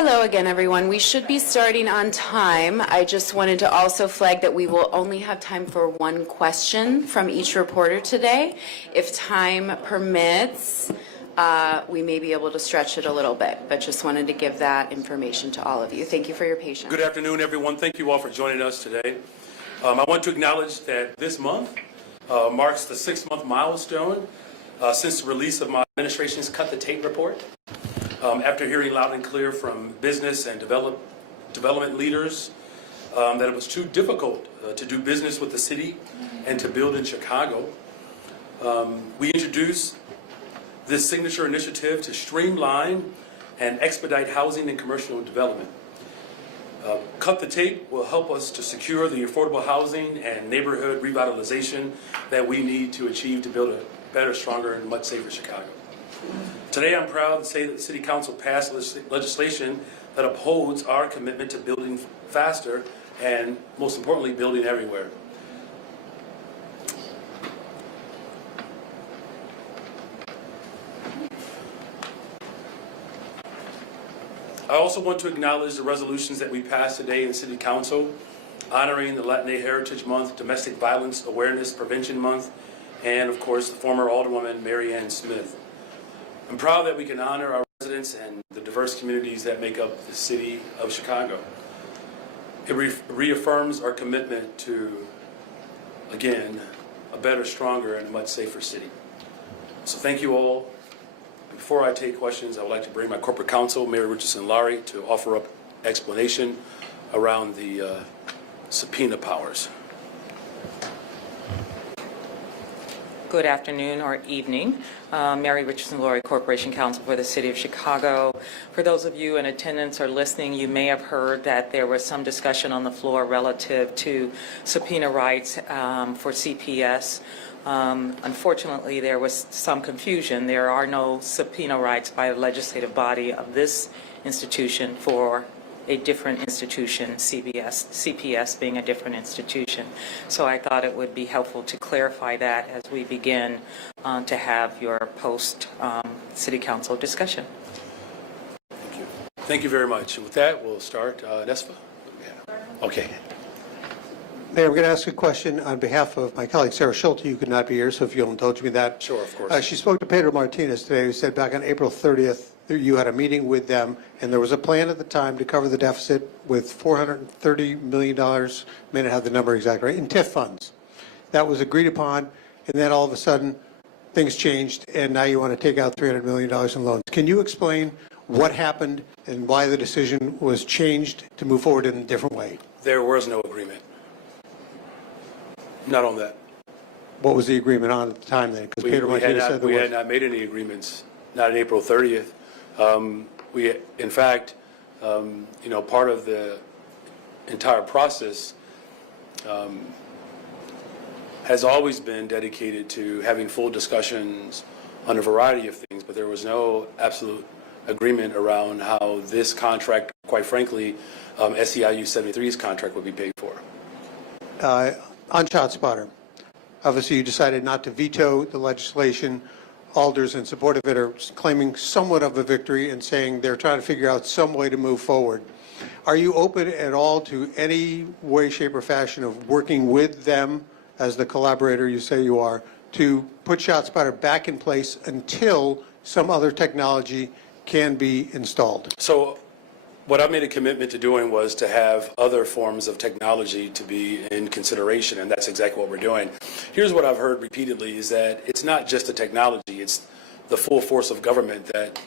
Hello again, everyone. We should be starting on time. I just wanted to also flag that we will only have time for one question from each reporter today. If time permits, we may be able to stretch it a little bit, but just wanted to give that information to all of you. Thank you for your patience. Good afternoon, everyone. Thank you all for joining us today. I want to acknowledge that this month marks the 6-month milestone since the release of my administration's Cut the Tape report. After hearing loud and clear from business and development leaders that it was too difficult to do business with the city and to build in Chicago, we introduced this signature initiative to streamline and expedite housing and commercial development. Cut the Tape will help us to secure the affordable housing and neighborhood revitalization that we need to achieve to build a better, stronger, and much safer Chicago. Today I'm proud to say that the City Council passed legislation that upholds our commitment to building faster and, most importantly, building everywhere. I also want to acknowledge the resolutions that we passed today in City Council, honoring the Latinx Heritage Month, Domestic Violence Awareness Prevention Month, and of course the former Alderwoman Mary Ann Smith. I'm proud that we can honor our residents and the diverse communities that make up the city of Chicago. It reaffirms our commitment to, again, a better, stronger, and much safer city. So thank you all. Before I take questions, I would like to bring my corporate counsel, Mary Richardson-Laurie, to offer up explanation around the subpoena powers. Good afternoon or evening. Mary Richardson-Laurie, Corporation Counsel for the City of Chicago. For those of you in attendance or listening, you may have heard that there was some discussion on the floor relative to subpoena rights for CPS. Unfortunately, there was some confusion. There are no subpoena rights by the legislative body of this institution for a different institution, CPS being a different institution. So I thought it would be helpful to clarify that as we begin to have your post-City Council discussion. Thank you. Thank you very much. And with that, we'll start. Nesfa? Yeah. Okay. Mayor, I'm going to ask a question on behalf of my colleague Sarah Schulte, who could not be here, so if you'll indulge me that. Sure, of course. She spoke to Pedro Martinez today, who said back on April 30th, you had a meeting with them, and there was a plan at the time to cover the deficit with $430 million, may not have the number exact right, in TIF funds. That was agreed upon, and then all of a sudden, things changed, and now you want to take out $300 million in loans. Can you explain what happened and why the decision was changed to move forward in a different way? There was no agreement. Not on that. What was the agreement on at the time then? Because Pedro Martinez said there was. We had not made any agreements, not on April 30th. In fact, you know, part of the entire process has always been dedicated to having full discussions on a variety of things, but there was no absolute agreement around how this contract, quite frankly, SEIU 73's contract would be paid for. On ShotSpotter, obviously you decided not to veto the legislation. Alders in support of it are claiming somewhat of a victory and saying they're trying to figure out some way to move forward. Are you open at all to any way, shape, or fashion of working with them as the collaborator you say you are to put ShotSpotter back in place until some other technology can be installed? So what I made a commitment to doing was to have other forms of technology to be in consideration, and that's exactly what we're doing. Here's what I've heard repeatedly is that it's not just the technology, it's the full force of government that,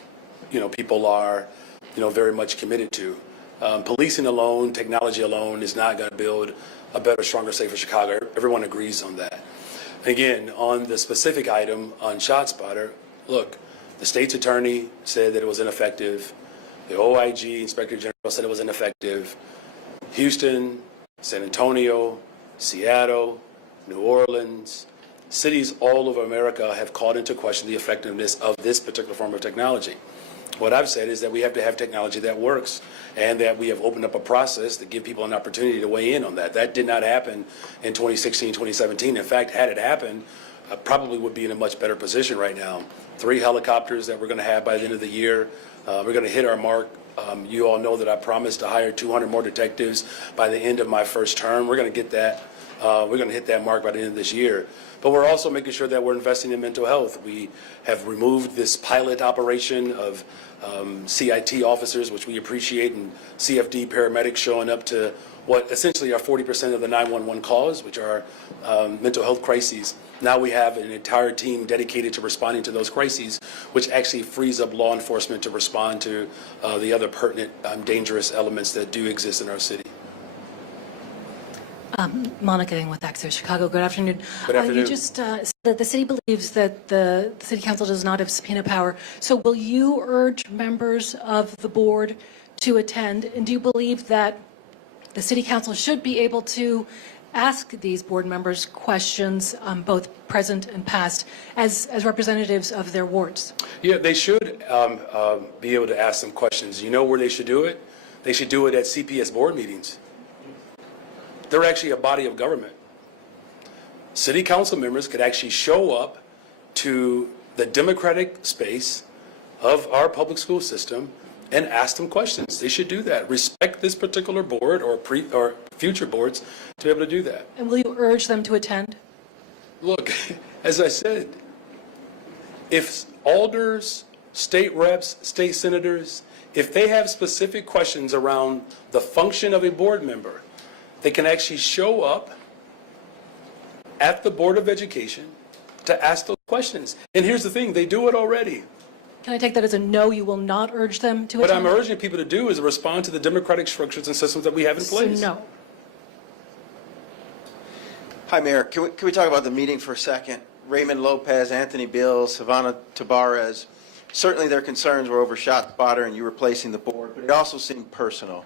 you know, people are, you know, very much committed to. Policing alone, technology alone is not going to build a better, stronger, safer Chicago. Everyone agrees on that. Again, on the specific item on ShotSpotter, look, the state's attorney said that it was ineffective. The OIG, Inspector General, said it was ineffective. Houston, San Antonio, Seattle, New Orleans, cities all over America have called into question the effectiveness of this particular form of technology. What I've said is that we have to have technology that works and that we have opened up a process to give people an opportunity to weigh in on that. That did not happen in 2016, 2017. In fact, had it happened, I probably would be in a much better position right now. 3 helicopters that we're going to have by the end of the year. We're going to hit our mark You all know that I promised to hire 200 more detectives by the end of my first term. We're going to get that. We're going to hit that mark by the end of this year. But we're also making sure that we're investing in mental health. We have removed this pilot operation of CIT officers, which we appreciate, and CFD paramedics showing up to what essentially are 40% of the 911 calls, which are mental health crises. Now we have an entire team dedicated to responding to those crises, which actually frees up law enforcement to respond to the other pertinent, dangerous elements that do exist in our city. Monica Ng with Access Chicago. Good afternoon. Good afternoon. You just said that the city believes that the city council does not have subpoena power. So will you urge members of the board to attend? And do you believe that the city council should be able to ask these board members questions, both present and past, as representatives of their wards? Yeah, they should be able to ask them questions. You know where they should do it? They should do it at CPS board meetings. They're actually a body of government. City council members could actually show up to the democratic space of our public school system and ask them questions. They should do that. Respect this particular board or future boards to be able to do that. And will you urge them to attend? Look, as I said, if alders, state reps, state senators, if they have specific questions around the function of a board member, they can actually show up at the Board of Education to ask those questions. And here's the thing, they do it already. Can I take that as a no, you will not urge them to What attend? I'm urging people to do is respond to the democratic structures and systems that we have in place. So no. Hi, Mayor. Can we talk about the meeting for a second? Raymond Lopez, Anthony Beal, Savannah Tabarez. Certainly their concerns were over ShotSpotter and you replacing the board, but it also seemed personal.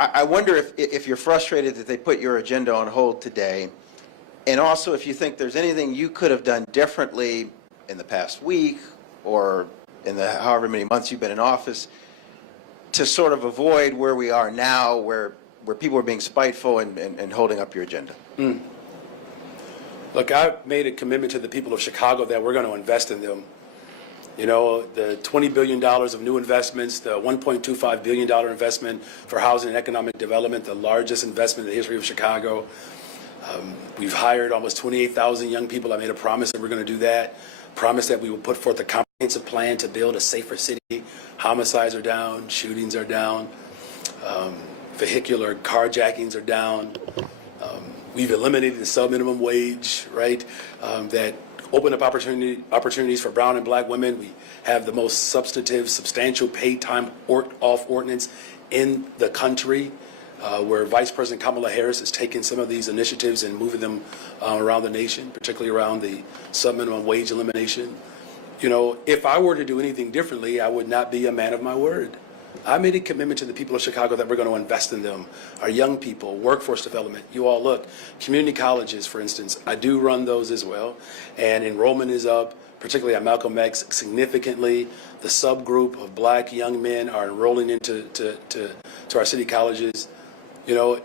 I wonder if you're frustrated that they put your agenda on hold today, and also if you think there's anything you could have done differently in the past week or in the however many months you've been in office to sort of avoid where we are now, where people are being spiteful and holding up your agenda. Look, I've made a commitment to the people of Chicago that we're going to invest in them. You know, the $20 billion of new investments, the $1.25 billion investment for housing and economic development, the largest investment in the history of Chicago. We've hired almost 28,000 young people. I made a promise that we're going to do that. Promise that we will put forth a comprehensive plan to build a safer city. Homicides are down, shootings are down, vehicular carjackings are down. We've eliminated the sub-minimum wage, right? That open up opportunities for brown and black women. We have the most substantial paid time off ordinance in the country, where Vice President Kamala Harris has taken some of these initiatives and moving them around the nation, particularly around the sub-minimum wage elimination. You know, if I were to do anything differently, I would not be a man of my word. I made a commitment to the people of Chicago that we're going to invest in them, our young people, workforce development. You all look, community colleges, for instance, I do run those as well, and enrollment is up, particularly at Malcolm X, significantly. The subgroup of black young men are enrolling into to our city colleges. You know,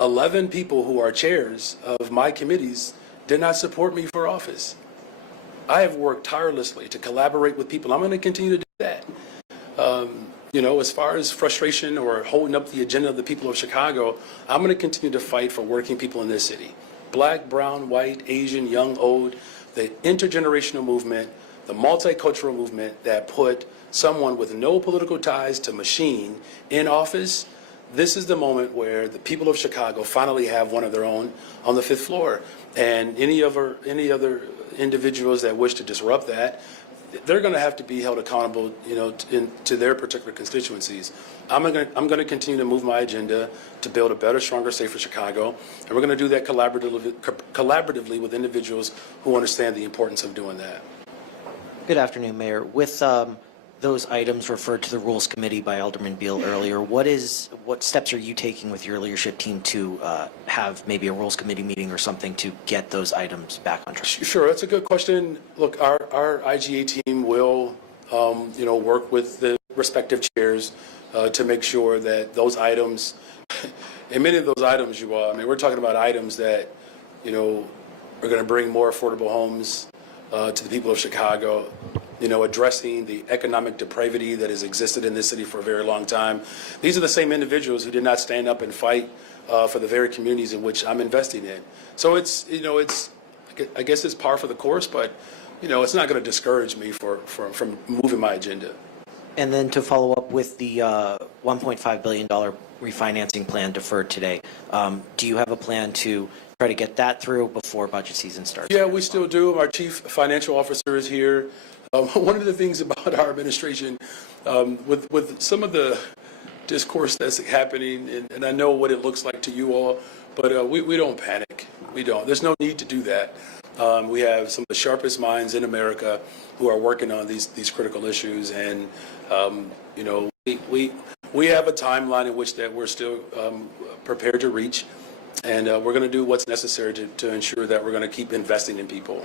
11 people who are chairs of my committees did not support me for office. I have worked tirelessly to collaborate with people. I'm going to continue to do that. You know, as far as frustration or holding up the agenda of the people of Chicago, I'm going to continue to fight for working people in this city. Black, brown, white, Asian, young, old, the intergenerational movement, the multicultural movement that put someone with no political ties to machine in office. This is the moment where the people of Chicago finally have one of their own on the 5th floor. And any other individuals that wish to disrupt that, they're going to have to be held accountable, you know, to their particular constituencies. I'm going to continue to move my agenda to build a better, stronger, safer Chicago, and we're going to do that collaboratively with individuals who understand the importance of doing that. Good afternoon, Mayor. With those items referred to the Rules Committee by Alderman Beal earlier, what steps are you taking with your leadership team to have maybe a Rules Committee meeting or something to get those items back on track? Sure, that's a good question. Look, our IGA team will, you know, work with the respective chairs to make sure that those items, and many of those items, I mean, we're talking about items that, you know, are going to bring more affordable homes to the people of Chicago. addressing the economic depravity that has existed in this city for a very long time. These are the same individuals who did not stand up and fight for the very communities in which I'm investing in. So it's I guess it's par for the course, but it's not going to discourage me from moving my agenda. And then to follow up with the $1.5 billion refinancing plan deferred today, do you have a plan to try to get that through before budget season starts? Yeah, we still do. Our chief financial officer is here. One of the things about our administration, with some of the discourse that's happening, and I know what it looks like to you all, but we don't panic. We don't. There's no need to do that. We have some of the sharpest minds in America who are working on these critical issues, and we have a timeline in which that we're still prepared to reach, and we're going to do what's necessary to ensure that we're going to keep investing in people.